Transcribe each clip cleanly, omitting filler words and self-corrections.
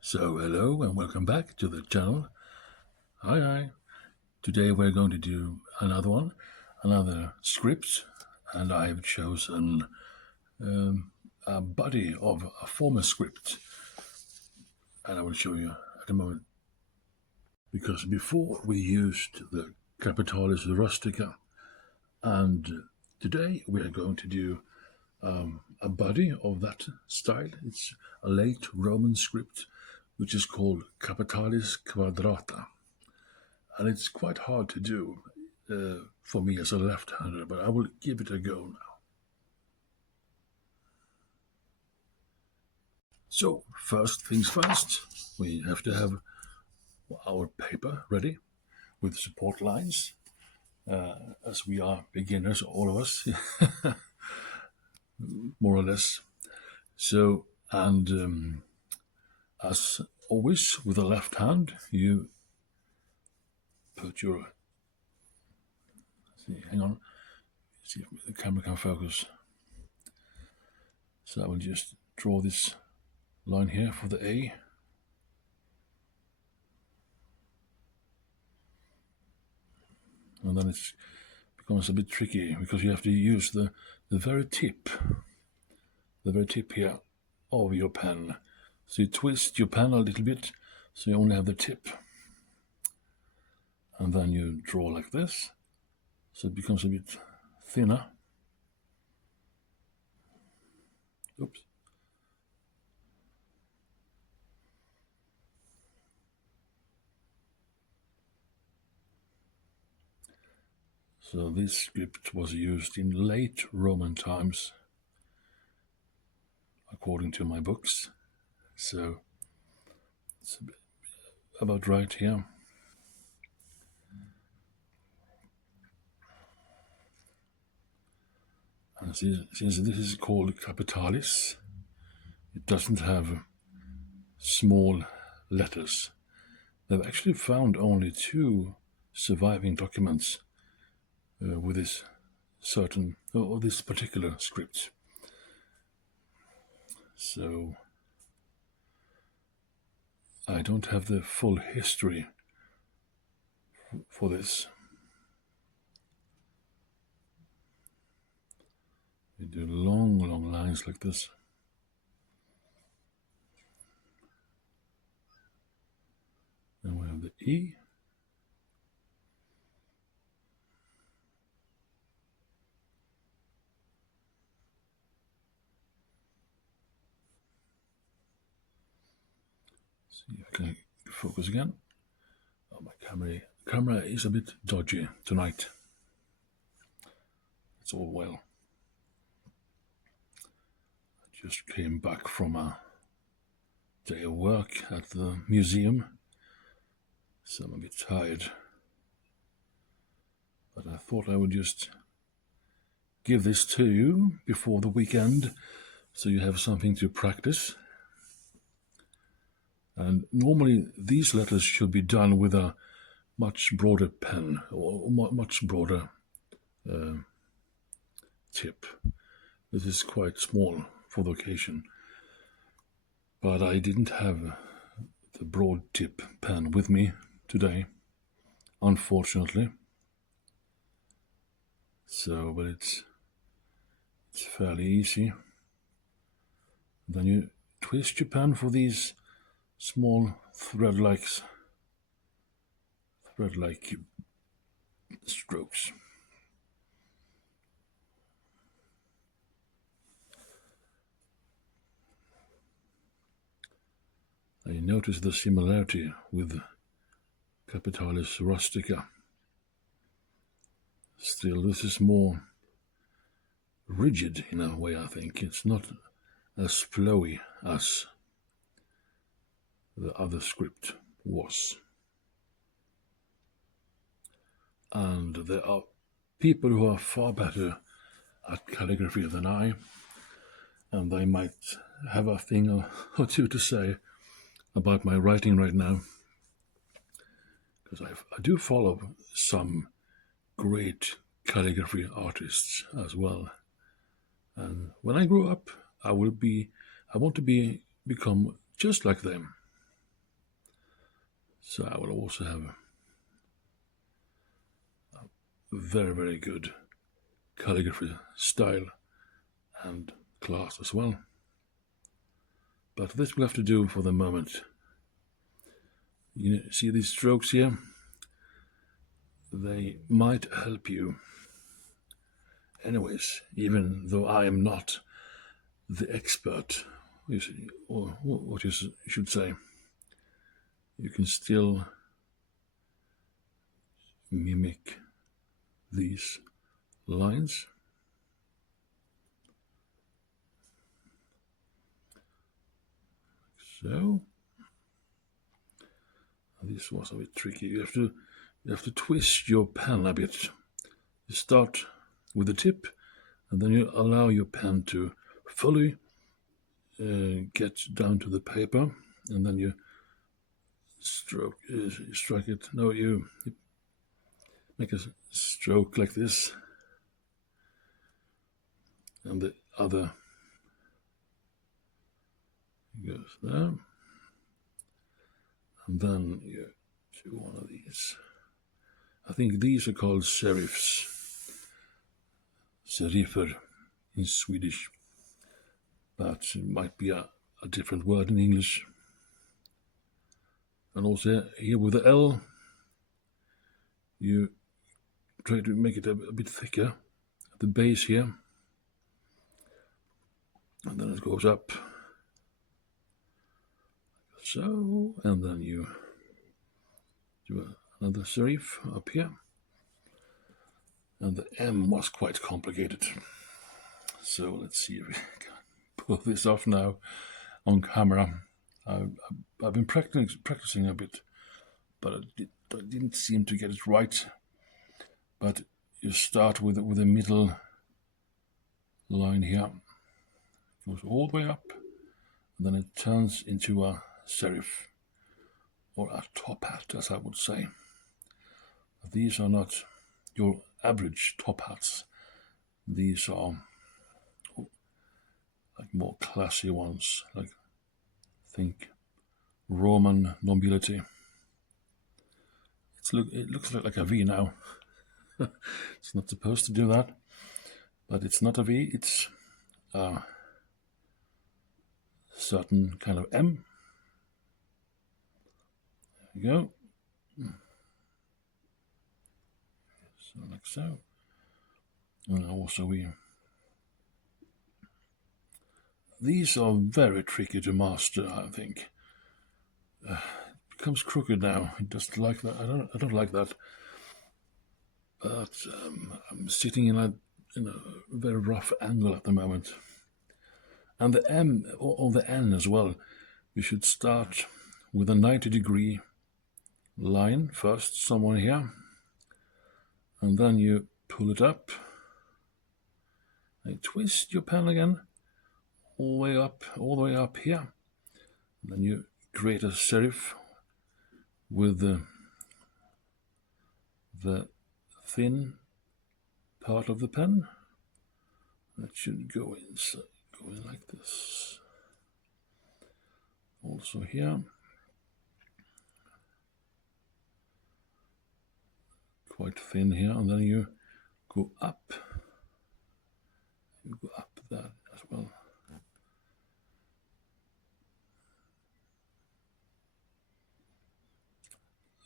So hello and welcome back to the channel. Hi. Today we're going to do another script, and I've chosen a body of a former script, and I will show you at a moment. Because before we used the Kapitalis Rustica, and today we are going to do a body of that style. It's a late Roman script, which is called Kapitalis Kvadrata. And it's quite hard to do for me as a left-hander, but I will give it a go now. So, first things first, we have to have our paper ready with support lines, as we are beginners, all of us, more or less. So, and as always, with the left hand, you put your. Hang on, see if the camera can focus. So I will just draw this line here for the A. And then it becomes a bit tricky because you have to use the very tip here of your pen. So you twist your pen a little bit so you only have the tip. And then you draw like this, so it becomes a bit thinner. Oops. So this script was used in late Roman times, according to my books. So it's about right here. And since this is called Kapitalis, it doesn't have small letters. They've actually found only two surviving documents with this this particular script. So I don't have the full history for this. We do long lines like this. Then we have the E. See if I can focus again. Oh, my camera is a bit dodgy tonight. It's all well. I just came back from a day of work at the museum, so I'm a bit tired. But I thought I would just give this to you before the weekend, so you have something to practice. And normally these letters should be done with a much broader pen or much broader tip. This is quite small for the occasion, but I didn't have the broad tip pen with me today, unfortunately. So, but it's fairly easy. Then you twist your pen for these small thread-like strokes. I notice the similarity with Kapitalis Rustica. Still, this is more rigid in a way, I think. It's not as flowy as the other script was. And there are people who are far better at calligraphy than I, and they might have a thing or two to say about my writing right now, because I do follow some great calligraphy artists as well. And when I grow up, I want to become just like them. So I will also have a very, very good calligraphy style and class as well. But this we'll have to do for the moment. You see these strokes here? They might help you. Anyways, even though I am not the expert, you see, or what you should say, you can still mimic these lines. So this was a bit tricky. You have to twist your pen a bit. You start with the tip, and then you allow your pen to fully get down to the paper, and then you strike it. No, you make a stroke like this, and the other goes there, and then you do one of these. I think these are called serifs. Serifer in Swedish, but it might be a different word in English. And also here with the L, you try to make it a bit thicker at the base here, and then it goes up, so, and then you do another serif up here, and the M was quite complicated. So let's see if we can pull this off now on camera. I've been practicing a bit, but I didn't seem to get it right. But you start with a middle line here, goes all the way up, and then it turns into a serif, or a top hat, as I would say. But these are not your average top hats. These are like more classy ones, like think Roman nobility. It looks like a V now. It's not supposed to do that, but it's not a V, it's a certain kind of M. There we go. So like so. And also these are very tricky to master, I think. It becomes crooked now. It doesn't like that. I don't like that. But I'm sitting in a very rough angle at the moment. And the M or the N as well, you should start with a 90-degree line first, somewhere here, and then you pull it up, and twist your pen again, all the way up here, and then you create a serif with the thin part of the pen. That should go in like this. Also here, quite thin here, and then you go up. You go up that as well.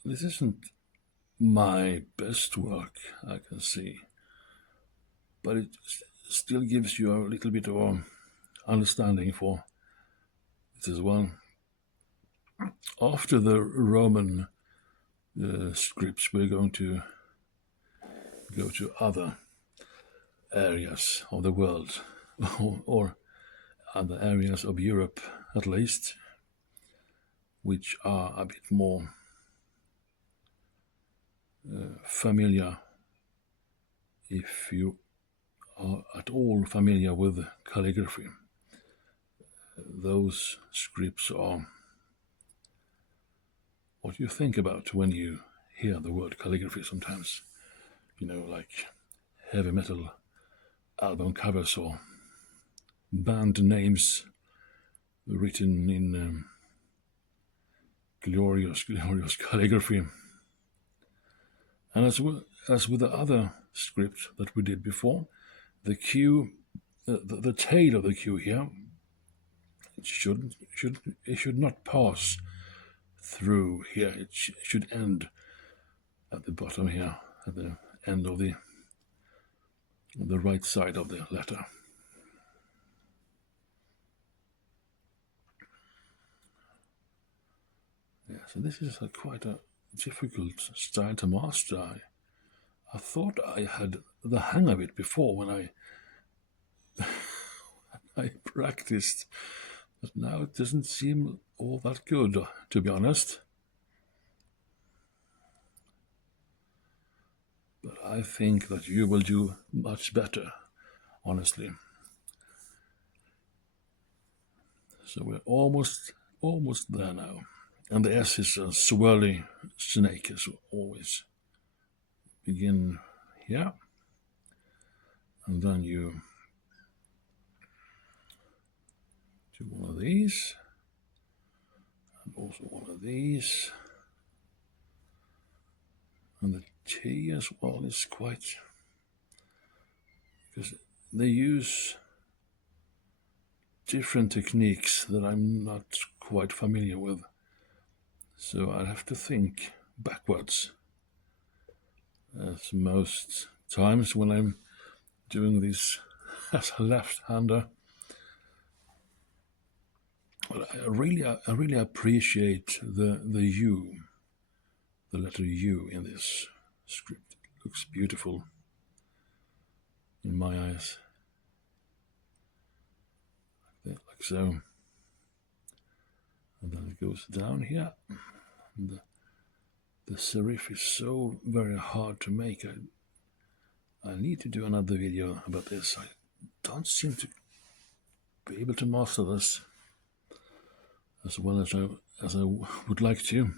This isn't my best work, I can see, but it still gives you a little bit of understanding for it as well. After the Roman scripts, we're going to go to other areas of the world, or other areas of Europe at least, which are a bit more familiar, if you are at all familiar with calligraphy. Those scripts are what you think about when you hear the word calligraphy sometimes. Like heavy metal album covers or band names written in glorious, glorious calligraphy. And as with the other script that we did before, the Q, the tail of the Q here, it should not pass through here. It should end at the bottom here, at the end of the right side of the letter. Yeah, so this is quite a difficult style to master. I thought I had the hang of it before when I practiced, but now it doesn't seem all that good, to be honest. But I think that you will do much better, honestly. So we're almost there now. And the S is a swirly snake, as always. Begin here, and then you do one of these, and also one of these, and the T as well is quite, because they use different techniques that I'm not quite familiar with, so I have to think backwards, as most times when I'm doing this as a left-hander. But I really appreciate the U, the letter U in this script. It looks beautiful in my eyes, like so. And then it goes down here. And the serif is so very hard to make. I need to do another video about this. I don't seem to be able to master this as well as I would like to.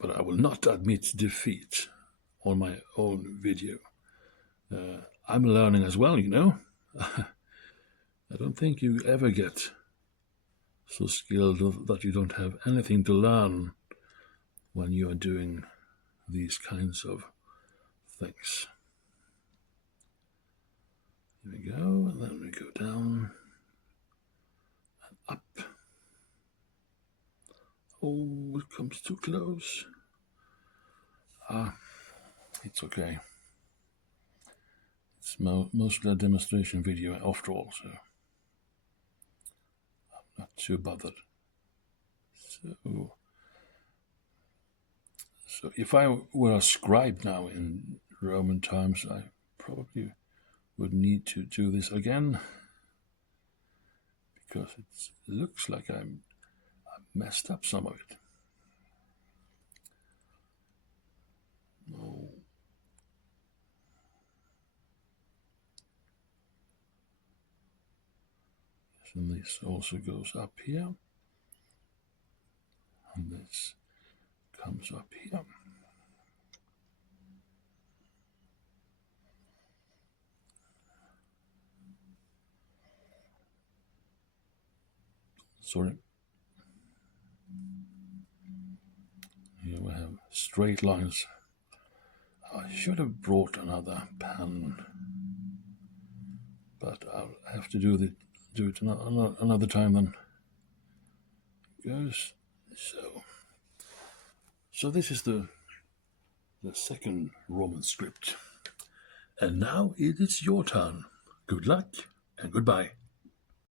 But I will not admit defeat on my own video. I'm learning as well, you know. I don't think you ever get so skilled that you don't have anything to learn when you are doing these kinds of things. Here we go, and then we go down and up. Oh, it comes too close. It's okay. It's mostly a demonstration video after all, so I'm not too bothered. So if I were a scribe now in Roman times, I probably would need to do this again, because it looks like I messed up some of it. Oh. And this also goes up here, and this comes up here. Sorry. Here we have straight lines. I should have brought another pen, but I'll have to do it another time then. It goes so this is the second Roman script. And now it is your turn. Good luck and goodbye.